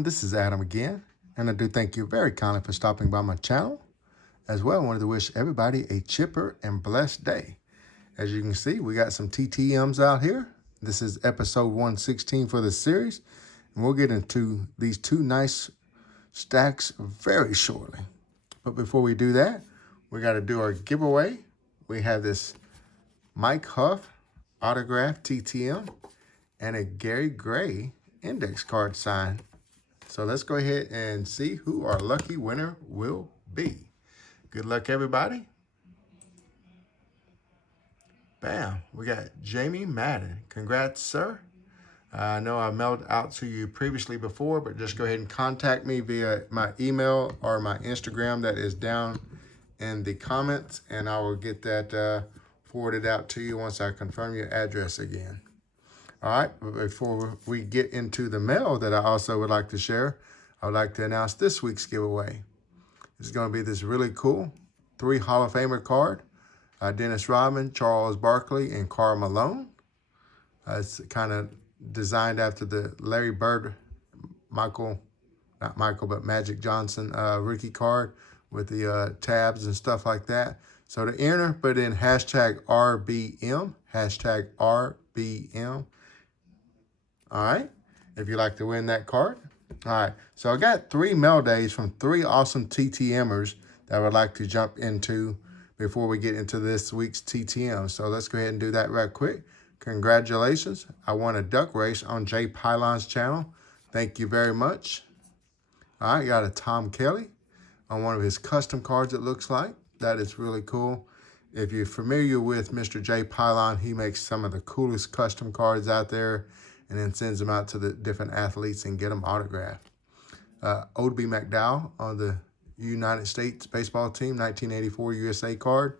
everyone, this is Adam again, and I do thank you very kindly for stopping by my channel. As well, I wanted to wish everybody a chipper and blessed day. As you can see, we got some TTM'S out here. This is episode 116 for the series, and we'll get into these two nice stacks very shortly. But before we do that, we got to do our giveaway. We have this Mike Huff autograph TTM and a Gary Gray index card sign. So let's go ahead and see who our lucky winner will be. Good luck, everybody. Bam, we got Jamie Madden. Congrats, sir. I know I mailed out to you previously before, but just go ahead and contact me via my email or my Instagram that is down in the comments, and I will get that forwarded out to you once I confirm your address again. All right, but before we get into the mail that I also would like to share, I would like to announce this week's giveaway. It's going to be this really cool 3 Hall of Famer card. Dennis Rodman, Charles Barkley, and Karl Malone. It's kind of designed after the Larry Bird, Magic Johnson rookie card with the tabs and stuff like that. So to enter, put in hashtag RBM, hashtag RBM. All right, if you'd like to win that card. All right, so I got 3 mail days from 3 awesome TTMers that I would like to jump into before we get into this week's TTM. So let's go ahead and do that right quick. Congratulations. I won a duck race on Jay Pylon's channel. Thank you very much. All right, got a Tom Kelly on one of his custom cards, it looks like. That is really cool. If you're familiar with Mr. Jay Pylon, he makes some of the coolest custom cards out there and then sends them out to the different athletes and get them autographed. Odeby McDowell on the United States baseball team, 1984 USA card.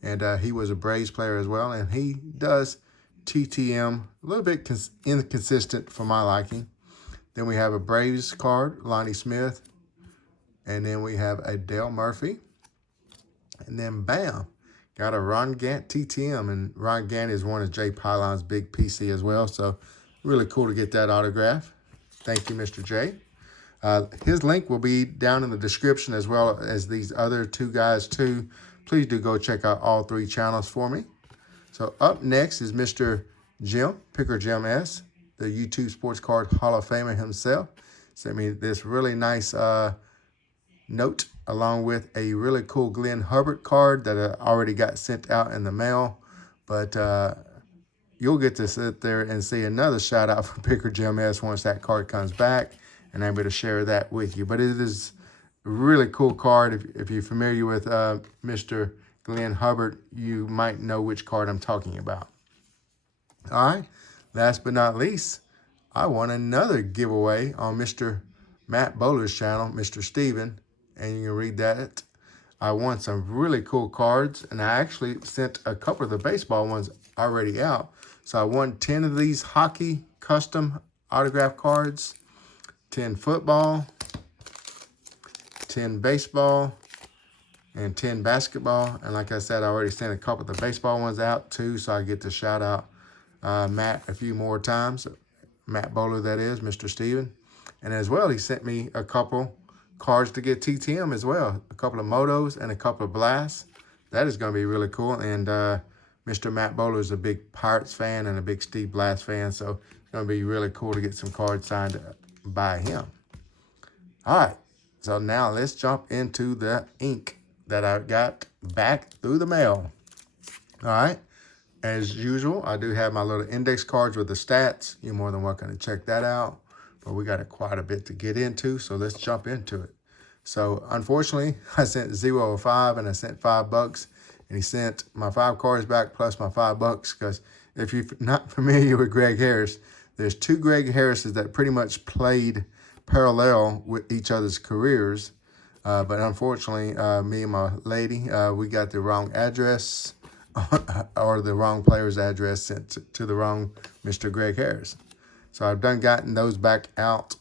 And he was a Braves player as well. And he does TTM, a little bit inconsistent for my liking. Then we have a Braves card, Lonnie Smith. And then we have a Dale Murphy. And then bam, got a Ron Gant TTM. And Ron Gant is one of Jay Pylon's big PC as well. So really cool to get that autograph. Thank you, Mr. J. His link will be down in the description as well as these other 2 guys too. Please do go check out all 3 channels for me. So up next is Mr. Jim, Picker Jim S., the YouTube Sports Card Hall of Famer himself. Sent me this really nice note along with a really cool Glenn Hubbard card that I already got sent out in the mail. But you'll get to sit there and see another shout out for Picker Jim S. once that card comes back, and I'm able to share that with you. But it is a really cool card. If you're familiar with Mr. Glenn Hubbard, you might know which card I'm talking about. All right, last but not least, I won another giveaway on Mr. Matt Bowler's channel, Mr. Steven, and you can read that. I won some really cool cards, and I actually sent a couple of the baseball ones already out. So I won 10 of these hockey custom autograph cards, 10 football, 10 baseball, and 10 basketball. And like I said, I already sent a couple of the baseball ones out too, so I get to shout out Matt a few more times. Matt Bowler, that is, Mr. Steven. And as well, he sent me a couple cards to get TTM as well. A couple of motos and a couple of blasts. That is going to be really cool. And Mr. Matt Bowler is a big Pirates fan and a big Steve Blast fan, so it's going to be really cool to get some cards signed by him. All right, so now let's jump into the ink that I got back through the mail. All right, as usual, I do have my little index cards with the stats. You're more than welcome to check that out, but we got quite a bit to get into, so let's jump into it. So unfortunately, I sent 0 of 5 and I sent $5. And he sent my 5 cards back plus my $5 because if you're not familiar with Greg Harris, there's 2 Greg Harrises that pretty much played parallel with each other's careers. But unfortunately, me and my lady, we got the wrong address or the wrong player's address sent to the wrong Mr. Greg Harris. So I've gotten those back out.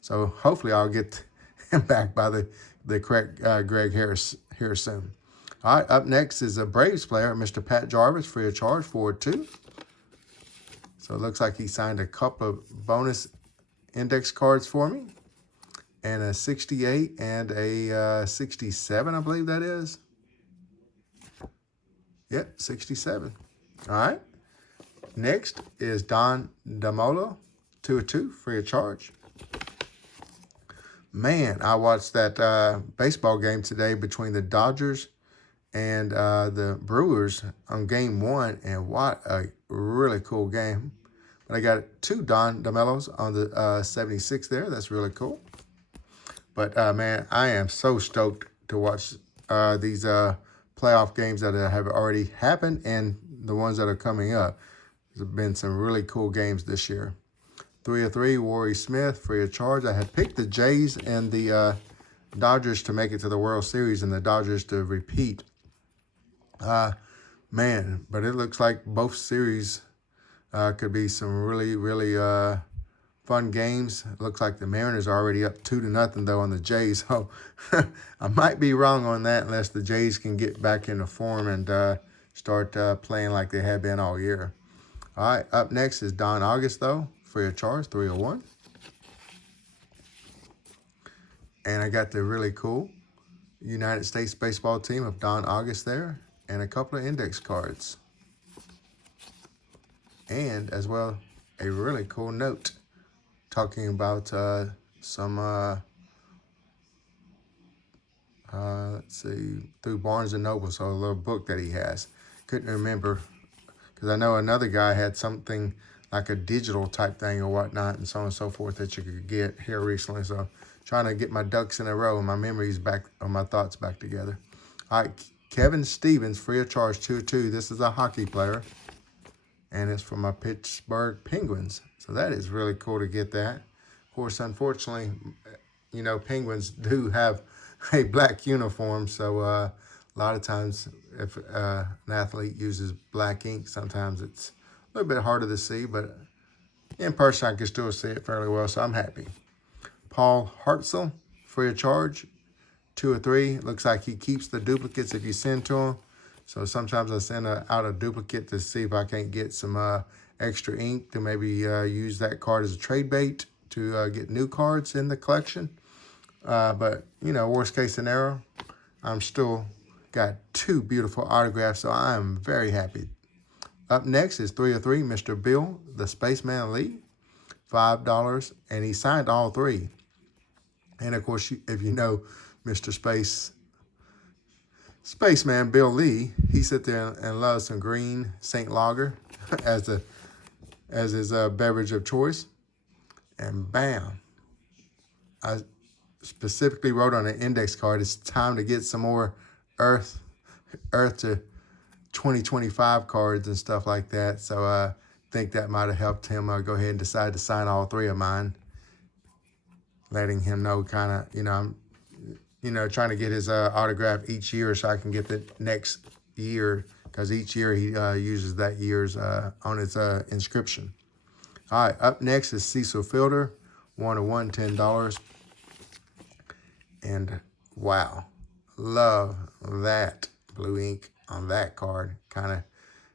So hopefully I'll get him back by the correct Greg Harris here soon. All right, up next is a Braves player, Mr. Pat Jarvis, free of charge, 4-2. So it looks like he signed a couple of bonus index cards for me. And a 68 and a 67, I believe that is. Yep, 67. All right. Next is Don Damolo, 2 of 2, free of charge. Man, I watched that baseball game today between the Dodgers and the Brewers on game 1, and what a really cool game. But I got 2 Don Damelos on the 76 there. That's really cool. But, man, I am so stoked to watch these playoff games that have already happened and the ones that are coming up. There's been some really cool games this year. 3 of 3, Warren Smith, free of charge. I had picked the Jays and the Dodgers to make it to the World Series and the Dodgers to repeat. Man, but it looks like both series could be some really, really fun games. It looks like the Mariners are already up 2-0 though on the Jays. So I might be wrong on that unless the Jays can get back into form and start playing like they have been all year. All right, up next is Don August though, free of charge, 301. And I got the really cool United States baseball team of Don August there and a couple of index cards. And as well, a really cool note talking about some, let's see, through Barnes & Noble, so a little book that he has. Couldn't remember, because I know another guy had something like a digital type thing or whatnot and so on and so forth that you could get here recently. So trying to get my ducks in a row and my memories back, or my thoughts back together. All right, Kevin Stevens, free of charge, 2-2. This is a hockey player, and it's from my Pittsburgh Penguins. So that is really cool to get that. Of course, unfortunately, you know, Penguins do have a black uniform, so a lot of times if an athlete uses black ink, sometimes it's a little bit harder to see, but in person I can still see it fairly well, so I'm happy. Paul Hartzell, free of charge, 2 of 3. Looks like he keeps the duplicates if you send to him. So sometimes I send out a duplicate to see if I can't get some extra ink to maybe use that card as a trade bait to get new cards in the collection. But, you know, worst case scenario, I'm still got 2 beautiful autographs, so I am very happy. Up next is 3 of 3, Mr. Bill, the Spaceman Lee, $5, and he signed all 3. And, of course, if you know Mr. Spaceman Bill Lee, he sit there and loves some green St. Lager as his beverage of choice. And bam, I specifically wrote on an index card, it's time to get some more Earth to 2025 cards and stuff like that. So I think that might have helped him go ahead and decide to sign all 3 of mine, letting him know kind of, I'm trying to get his autograph each year so I can get the next year, because each year he uses that year's on his inscription. All right, up next is Cecil Fielder, 1 of 1, $10. And wow, love that blue ink on that card. Kind of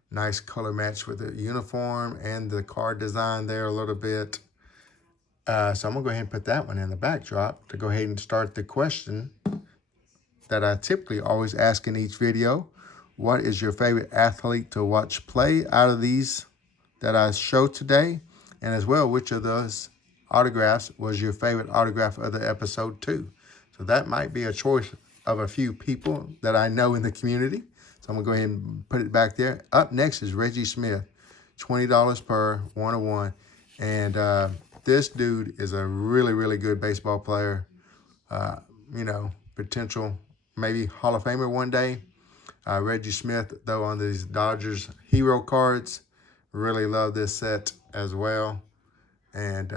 nice color match with the uniform and the card design there a little bit. So I'm going to go ahead and put that one in the backdrop to go ahead and start the question that I typically always ask in each video. What is your favorite athlete to watch play out of these that I show today? And as well, which of those autographs was your favorite autograph of the episode 2? So that might be a choice of a few people that I know in the community. So I'm going to go ahead and put it back there. Up next is Reggie Smith, $20 per, 1 of 1. And this dude is a really, really good baseball player. Potential maybe Hall of Famer one day. Reggie Smith, though, on these Dodgers hero cards. Really love this set as well. And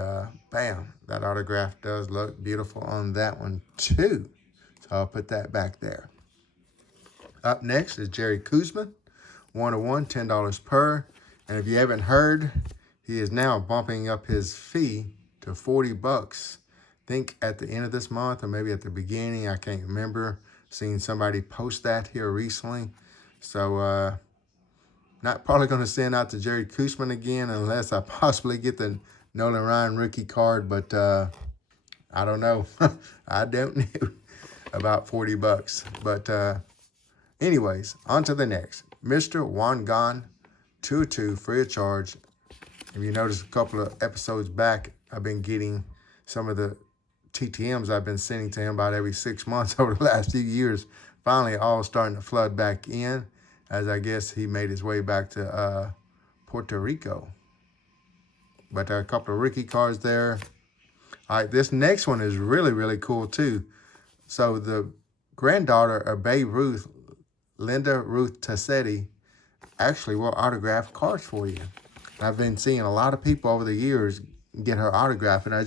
bam, that autograph does look beautiful on that one too. So I'll put that back there. Up next is Jerry Kuzman, 1 of 1, $10 per. And if you haven't heard, he is now bumping up his fee to $40. I think at the end of this month or maybe at the beginning, I can't remember. Seen somebody post that here recently. So not probably going to send out to Jerry Kuzman again unless I possibly get the Nolan Ryan rookie card, but I don't know. I don't know. About 40 bucks. But anyways, on to the next. Mr. Wangan 2-2 free of charge. If you notice a couple of episodes back, I've been getting some of the TTM'S I've been sending to him about every 6 months over the last few years. Finally, all starting to flood back in, as I guess he made his way back to Puerto Rico. But there are a couple of rookie cards there. All right, this next one is really, really cool too. So the granddaughter of Babe Ruth, Linda Ruth Tassetti, actually will autograph cards for you. I've been seeing a lot of people over the years get her autograph, and I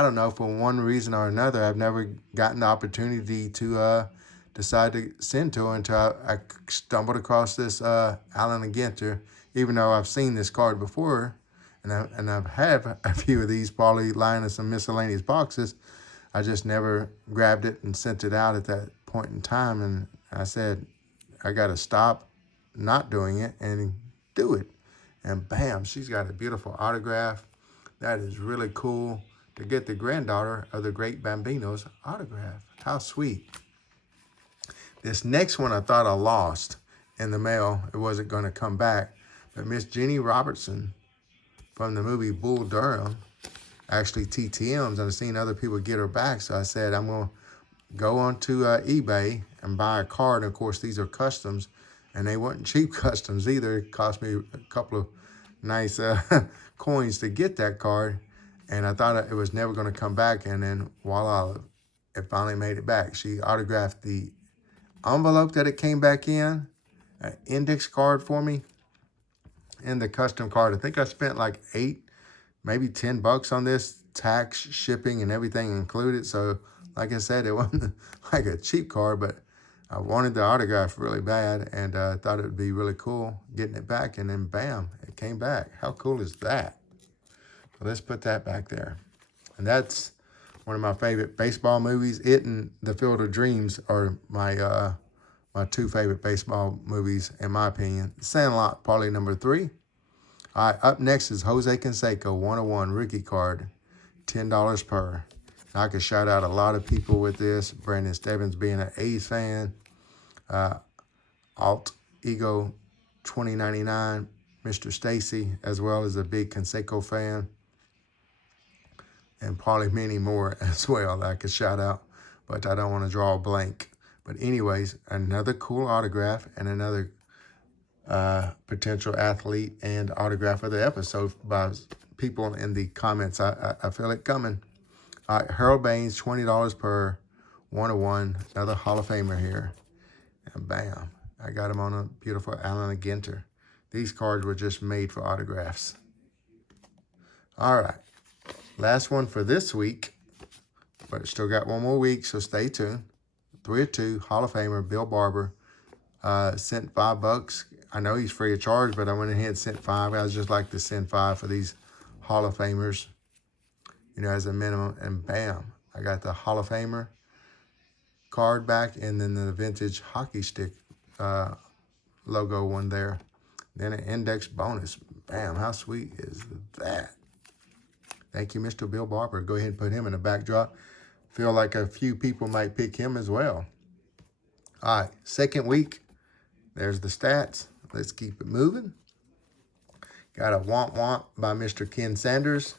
don't know, for one reason or another, I've never gotten the opportunity to decide to send to her until I stumbled across this Allen & Ginter, even though I've seen this card before, and I've had a few of these probably lying in some miscellaneous boxes. I just never grabbed it and sent it out at that point in time, and I said, I got to stop not doing it and do it. And bam, she's got a beautiful autograph. That is really cool to get the granddaughter of the great Bambino's autograph. How sweet. This next one I thought I lost in the mail. It wasn't going to come back. But Miss Jenny Robertson from the movie Bull Durham, actually TTM'S, and I've seen other people get her back. So I said, I'm going to go onto eBay and buy a card. And of course, these are customs, and they weren't cheap customs either. It cost me a couple of nice coins to get that card. And I thought it was never going to come back. And then voila, it finally made it back. She autographed the envelope that it came back in, an index card for me, and the custom card. I think I spent like $8, maybe $10 on this, tax, shipping, and everything included. So like I said, it wasn't like a cheap card, but I wanted the autograph really bad, and I thought it would be really cool getting it back, and then bam, it came back. How cool is that? So let's put that back there. And that's one of my favorite baseball movies. It and The Field of Dreams are my my two favorite baseball movies, in my opinion. Sandlot, probably number 3. All right, up next is Jose Canseco 101 rookie card, $10 per. I could shout out a lot of people with this. Brandon Stebbins being an A's fan. Alt Ego 2099, Mr. Stacy, as well as a big Canseco fan. And probably many more as well that I could shout out, but I don't want to draw a blank. But anyways, another cool autograph and another potential athlete and autograph of the episode by people in the comments. I feel it coming. All right, Harold Baines, $20 per, 101, another Hall of Famer here. And bam, I got him on a beautiful Allen & Ginter. These cards were just made for autographs. All right, last one for this week, but still got one more week, so stay tuned. 3 of 2, Hall of Famer, Bill Barber, sent $5. I know he's free of charge, but I went ahead and sent 5. I just like to send 5 for these Hall of Famers, you know, as a minimum. And bam, I got the Hall of Famer card back, and then the vintage hockey stick logo one there. Then an index bonus. Bam, how sweet is that? Thank you, Mr. Bill Barber. Go ahead and put him in the backdrop. Feel like a few people might pick him as well. All right, second week. There's the stats. Let's keep it moving. Got a Womp Womp by Mr. Ken Sanders.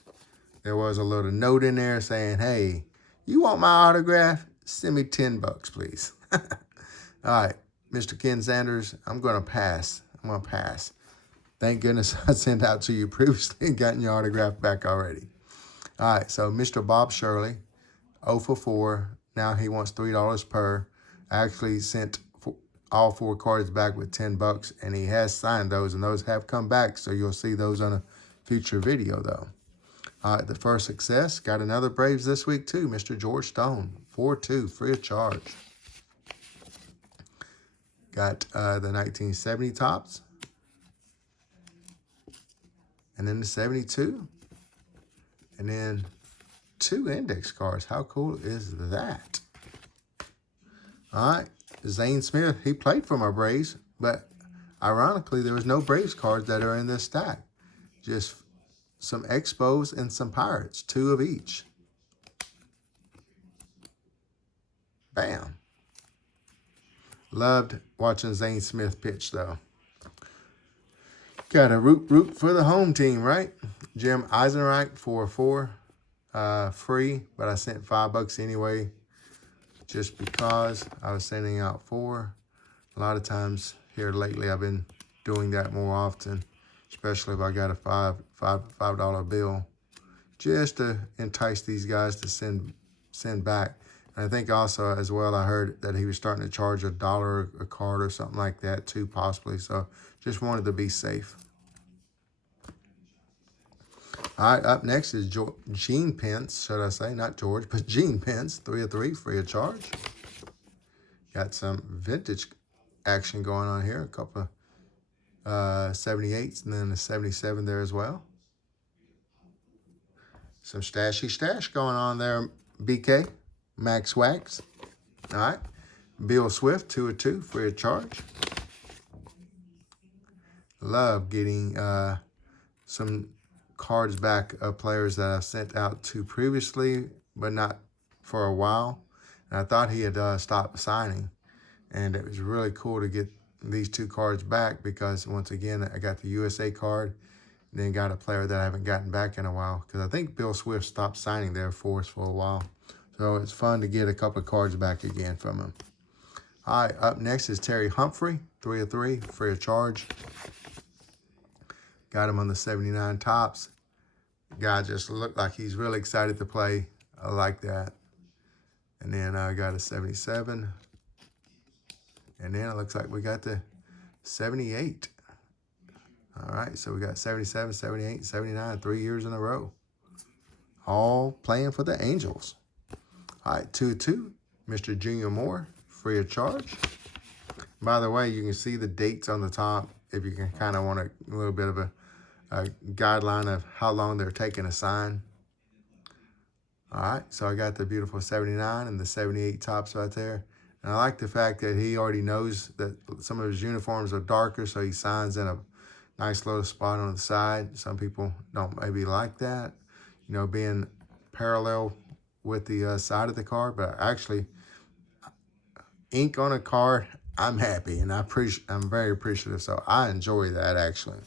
There was a little note in there saying, hey, you want my autograph? Send me $10, please. All right, Mr. Ken Sanders, I'm going to pass. I'm going to pass. Thank goodness I sent out to you previously and gotten your autograph back already. All right, so Mr. Bob Shirley, 0 for 4. Now he wants $3 per. I actually sent all 4 cards back with $10, and he has signed those, and those have come back, so you'll see those on a future video, though. All right, the first success. Got another Braves this week, too. Mr. George Stone, 4-2, free of charge. Got the 1970 Topps. And then the 72. And then 2 index cards. How cool is that? All right, Zane Smith, he played for my Braves, but ironically, there was no Braves cards that are in this stack. Just some Expos, and some Pirates. 2 of each. Bam. Loved watching Zane Smith pitch, though. Got to root for the home team, right? Jim Eisenreich, 4-4. Free, but I sent $5 anyway, just because I was sending out 4. A lot of times here lately, I've been doing that more often, especially if I got a $5 bill, just to entice these guys to send back. And I think also as well, I heard that he was starting to charge $1 a card or something like that too, possibly. So just wanted to be safe. All right, up next is Gene Pence, should I say, not George, but Gene Pence, 3 of 3, free of charge. Got some vintage action going on here, a couple of 78s and then a 77 there as well. Some stashy stash going on there, BK, Max Wax. All right, Bill Swift, 2 of 2, free of charge. Love getting some cards back of players that I've sent out to previously, but not for a while. And I thought he had stopped signing. And it was really cool to get these 2 cards back because, once again, I got the USA card and then got a player that I haven't gotten back in a while because I think Bill Swift stopped signing there for us for a while. So it's fun to get a couple of cards back again from him. All right, up next is Terry Humphrey, 3 of 3, free of charge. Got him on the 79 tops. Guy just looked like he's really excited to play. I like that. And then I got a 77. And then it looks like we got the 78. All right, so we got 77, 78, 79, 3 years in a row. All playing for the Angels. All right, 2 of 2, Mr. Junior Moore, free of charge. By the way, you can see the dates on the top if you can kind of want a little bit of a guideline of how long they're taking to sign. All right, so I got the beautiful 79 and the 78 tops right there. And I like the fact that he already knows that some of his uniforms are darker, so he signs in a nice little spot on the side. Some people don't maybe like that, you know, being parallel with the side of the card. But actually, ink on a card, I'm happy, and I'm very appreciative. So I enjoy that, actually.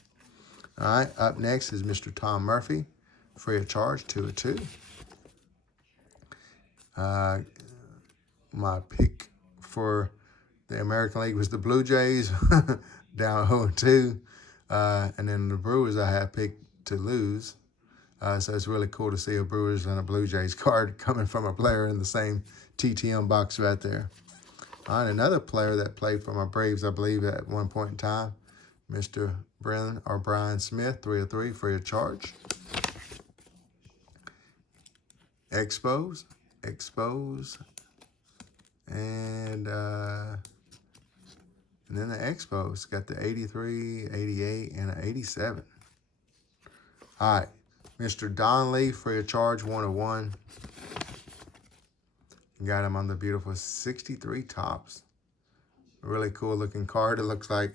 All right, up next is Mr. Tom Murphy, free of charge, 2 of 2. My pick for the American League was the Blue Jays, down 0-2. And then the Brewers I had picked to lose. So it's really cool to see a Brewers and a Blue Jays card coming from a player in the same TTM box right there. All right, another player that played for my Braves, I believe, at one point in time, Mr. Brian Smith, 3 of 3, free of charge. Expos. And then the Expos got the 83, 88, and an 87. All right, Mr. Don Lee, free of charge, 1 of 1. Got him on the beautiful 63 tops. A really cool looking card. It looks like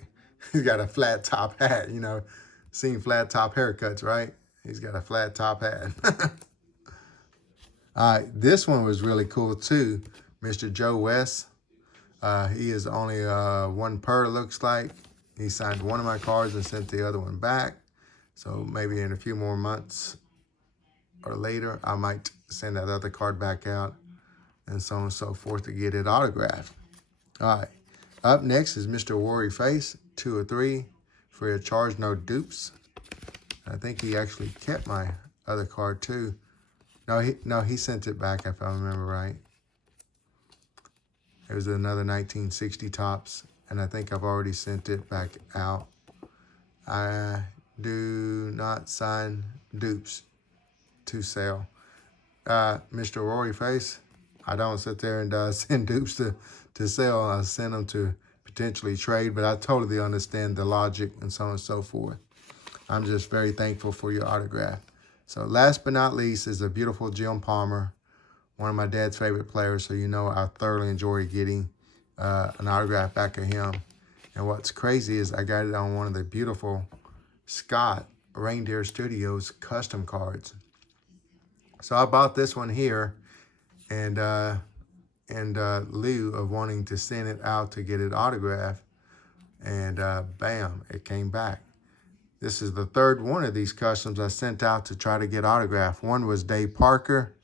he's got a flat top hat, you know. Seen flat top haircuts, right? He's got a flat top hat. All right, this one was really cool too. Mr. Joe West. He is only 1 per, looks like. He signed one of my cards and sent the other one back. So maybe in a few more months or later, I might send that other card back out and so on and so forth to get it autographed. All right. Up next is Mr. Worry Face, 2 of 3, free of charge, no dupes. I think he actually kept my other card too. No, he sent it back if I remember right. It was another 1960 tops, and I think I've already sent it back out. I do not sign dupes to sale. Mr. Rory Face, I don't sit there and send dupes to sell. I send them to potentially trade, but I totally understand the logic and so on and so forth. I'm just very thankful for your autograph. So last but not least is a beautiful Jim Palmer, one of my dad's favorite players, so you know I thoroughly enjoy getting an autograph back of him. And what's crazy is I got it on one of the beautiful Scott Reindeer Studios custom cards. So I bought this one here, and in lieu of wanting to send it out to get it autographed, and bam, it came back. This is the third one of these customs I sent out to try to get autographed. One was Dave Parker.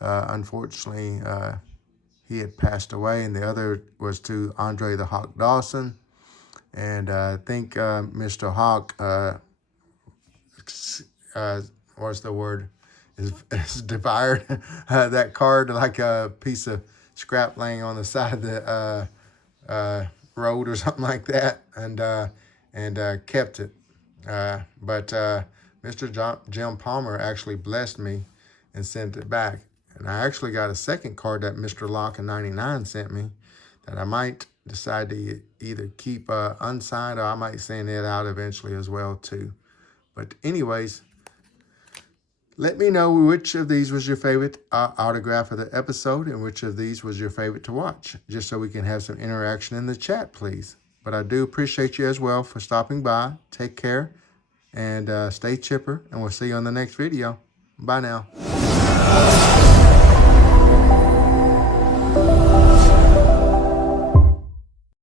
Unfortunately, he had passed away, and the other was to Andre the Hawk Dawson. And I think Mr. Hawk, what's the word, is devoured that card like a piece of scrap laying on the side of the road or something like that, and kept it. But Mr. Jim Palmer actually blessed me and sent it back. And I actually got a second card that Mr. Locke in 99 sent me that I might decide to either keep unsigned, or I might send it out eventually as well too. But anyways, let me know which of these was your favorite autograph of the episode, and which of these was your favorite to watch, just so we can have some interaction in the chat, please. But I do appreciate you as well for stopping by. Take care, and stay chipper, and we'll see you on the next video. Bye now.